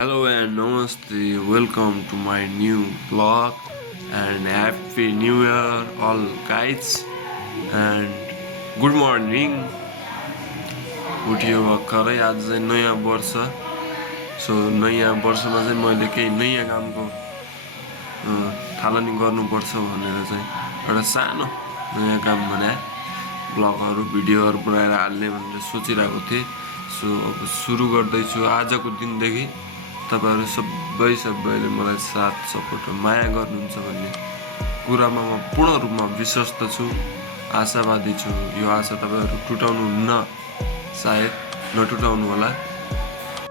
Hello and namaste. Welcome to my new vlog and happy new year all guys and good morning. उठ्यो भर्खरै आज चाहिँ नयाँ वर्ष सो नयाँ वर्षमा चाहिँ मैले केही नयाँ कामको थालनी गर्नुपर्छ भनेर चाहिँ एउटा सानो नयाँ काम भने ब्लगहरू भिडियोहरू बनाएर हाल्ने भनेर सोचिरहेको थिएँ। सो अब सुरु गर्दैछु आजको दिनदेखि। तपाईहरु सबैले मलाई साथ सपोर्ट र माया गर्नुहुन्छ भन्ने कुरामा म पूर्ण रूपमा विश्वस्त छु, आशावादी छु। यो आशा तपाईहरु टुटाउनु हुन्न, सायद नटुटाउनु होला।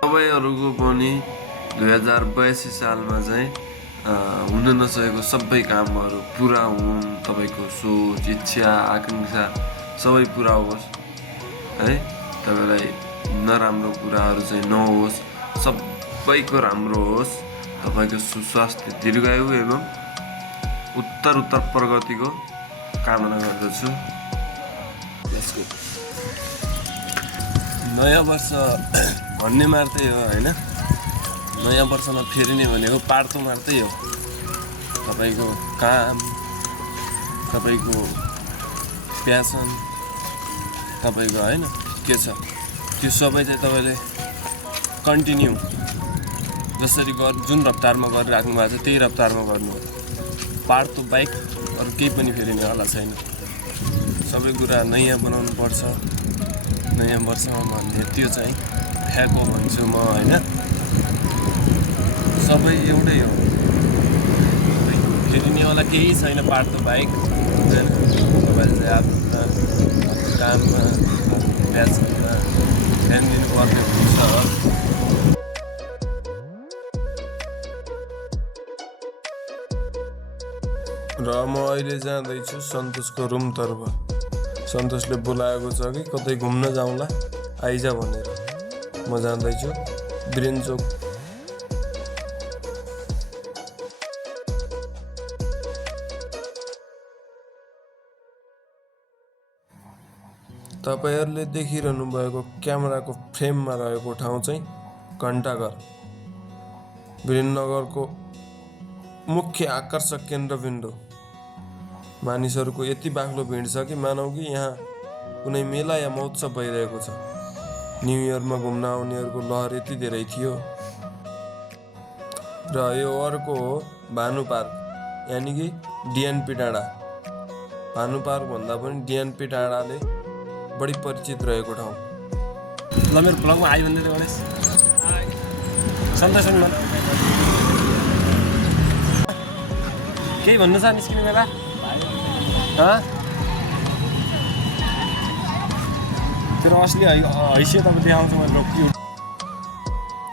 तपाईहरुको पनि 2082 सालमा चाहिँ हुन नसकेको सबै कामहरु पूरा हुन्, तपाईको सोच, इच्छा, आकांक्षा सबै पूरा होस् है। तपाईलाई नराम्रो कुराहरु चाहिँ नहोस्, सबैको राम्रो होस्। तपाईको सुस्वास्थ्य, दीर्घायु एवं उत्तर प्रगतिको कामना गर्दछु। Let's go. नयाँ वर्ष भन्ने मात्रै हो हैन, नयाँ वर्षमा फेरिने भनेको पार्तो मात्रै हो। तपाईको काम, तपाईको प्यासन, तपाईको हैन के छ त्यो सबै चाहिँ तपाईले कन्टिन्यू जसरी जुन रफ्तारमा गरिराख्नु भएको छ त्यही रफ्तारमा गर्नु हो। पार्तो बाइक अरु केही पनि फेरिने वाला छैन। सबै कुरा नयाँ बनाउनु पर्छ। नयाँ वर्षमा भन्ने त्यो चाहिँ फ्याक हो भन्छु म हैन। सबै एउटै हो, फेरिने वाला केही छैन। पार्तो बाइक हैन, तपाईले चाहिँ आफ्नो काममा, प्यासनमा ध्यान दिनुपर्ने हुन्छ। र म अहिले जाँदैछु सन्तोषको रुमतर्फ। सन्तोषले बोलाएको छ कि कतै घुम्न जाउँला, आइज भनेर। म जाँदैछु ब्रेन चोक। तपाईहरुले देखिरहनु भएको क्यामेराको फ्रेममा रहेको ठाउँ चाहिँ घण्टाघर, वीरेन्द्रनगरको मुख्य आकर्षक केन्द्रबिन्दु। मानिसहरूको यति बाक्लो भिड छ कि मानौ कि यहाँ कुनै मेला या महोत्सव भइरहेको छ। न्यू इयरमा घुम्न आउनेहरूको लहर यति धेरै थियो। र यो अर्को हो भानु पार्क, यानि कि डिएनपी डाँडा। भानु पार्क भन्दा पनि डिएनपी डाँडाले बढी परिचित रहेको ठाउँ। ल मेरो ब्लगमा आइ भन्दै गणेश। सन्तोष न केही भन्नु छ निस्किने बेला? तेरो असली हैसियत अब देखाउँछु मैले। रोकियो।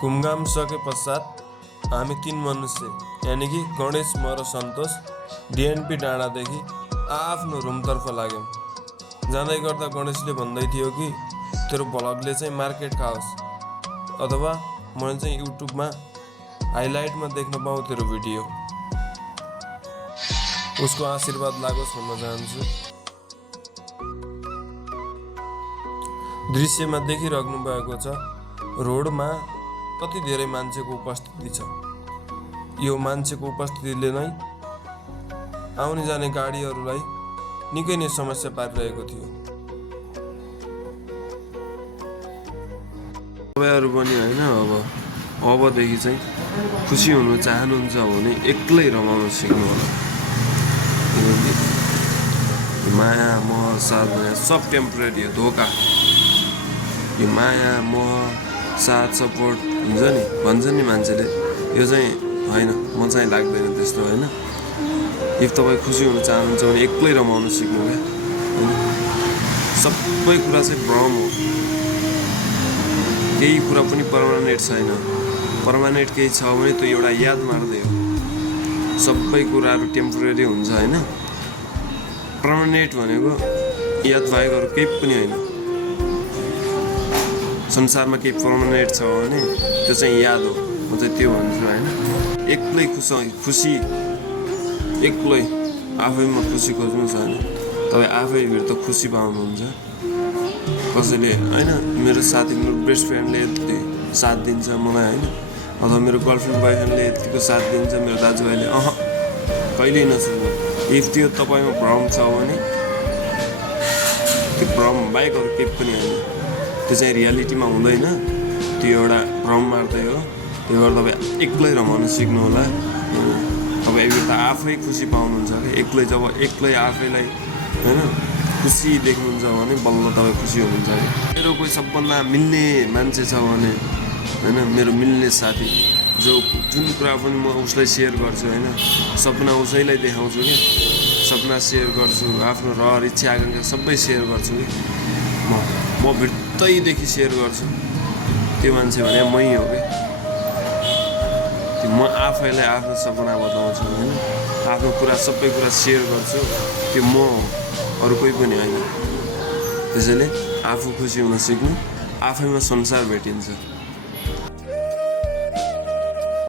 घुमघाम सके पश्चात हामी 3 मनुष्य यानि कि गणेश, म र सन्तोष डिएनपी डाँडादेखि आफ्नो रुमतर्फ लाग्यौँ। जाँदै गर्दा गणेशले भन्दै थियो कि तेरो भ्लगले चाहिँ मार्केट खाओस्, अथवा मैले चाहिँ युट्युबमा हाइलाइटमा देख्न पाऊँ तेरो भिडियो। उसको आशीर्वाद लागोस् भन्न चाहन्छु। दृश्यमा देखिराख्नु भएको छ रोडमा कति धेरै मान्छेको उपस्थिति छ। यो मान्छेको उपस्थितिले नै आउने जाने गाडीहरूलाई निकै नै समस्या पारिरहेको थियो। तपाईहरु पनि हैन अबदेखि चाहिँ खुसी हुनु चाहनुहुन्छ भने एक्लै रमाउन सिक्नु होला। माया, मोह, साथ सब टेम्परेरी हो, धोका। यो माया, मोह, साथ, सपोर्ट हुन्छ नि, भन्छ नि मान्छेले, यो चाहिँ हैन, म चाहिँ लाग्दैन त्यस्तो हैन। इफ तपाईँ खुसी हुन चाहनुहुन्छ भने एक्लै रमाउन सिक्नु क्या। सबै कुरा चाहिँ भ्रम हो, केही कुरा पनि पर्मानेन्ट छैन। पर्मानेन्ट केही छ भने त्यो एउटा याद मार्दै हो। सबै कुराहरू टेम्पोरेरी हुन्छ हैन। पर्मानेन्ट भनेको याद बाहेक अरू केही पनि होइन। संसारमा केही पर्मानेन्ट छ भने त्यो चाहिँ याद हो। म चाहिँ त्यो भन्छु हैन। एक्लै खुसी एक्लै आफैमा खुसी खोज्नुहोस् हैन। तपाईँ आफै भित्र खुसी पाउनुहुन्छ। कसैले हैन, मेरो साथी, मेरो बेस्ट फ्रेन्डले साथ दिन्छ मलाई हैन, अथवा मेरो गर्लफ्रेन्ड बोयफ्रेन्डले यतिको साथ दिन्छ, मेरो दाजुभाइले कहिल्यै नसोच्नु। इफ त्यो तपाईँमा भ्रम छ भने त्यो भ्रम बाहेक अरू केही पनि होइन, त्यो चाहिँ रियालिटीमा हुँदैन, त्यो एउटा भ्रम मात्रै हो। त्यो भएर तपाईँ एक्लै रमाउन सिक्नु होला। तपाईँ त आफै खुसी पाउनुहुन्छ कि एक्लै, जब एक्लै आफैलाई होइन खुसी देख्नुहुन्छ भने बल्ल तपाईँ खुसी हुनुहुन्छ कि। मेरो कोही सबभन्दा मिल्ने मान्छे छ भने होइन, मेरो मिल्ने साथी जुन कुरा पनि म उसलाई सेयर गर्छु होइन, सपना उसैलाई देखाउँछु कि, सपना सेयर गर्छु, आफ्नो रहर इच्छा आकाङ्क्षा सबै सेयर गर्छु कि, म भित्तैदेखि सेयर गर्छु। त्यो मान्छे भने मै हो कि। म आफैलाई आफ्नो सपना बताउँछु होइन, आफ्नो कुरा सबै कुरा सेयर गर्छु, त्यो म हो, अरू कोही पनि होइन। त्यसैले आफू खुसी हुन सिक्नु, आफैमा संसार भेटिन्छ।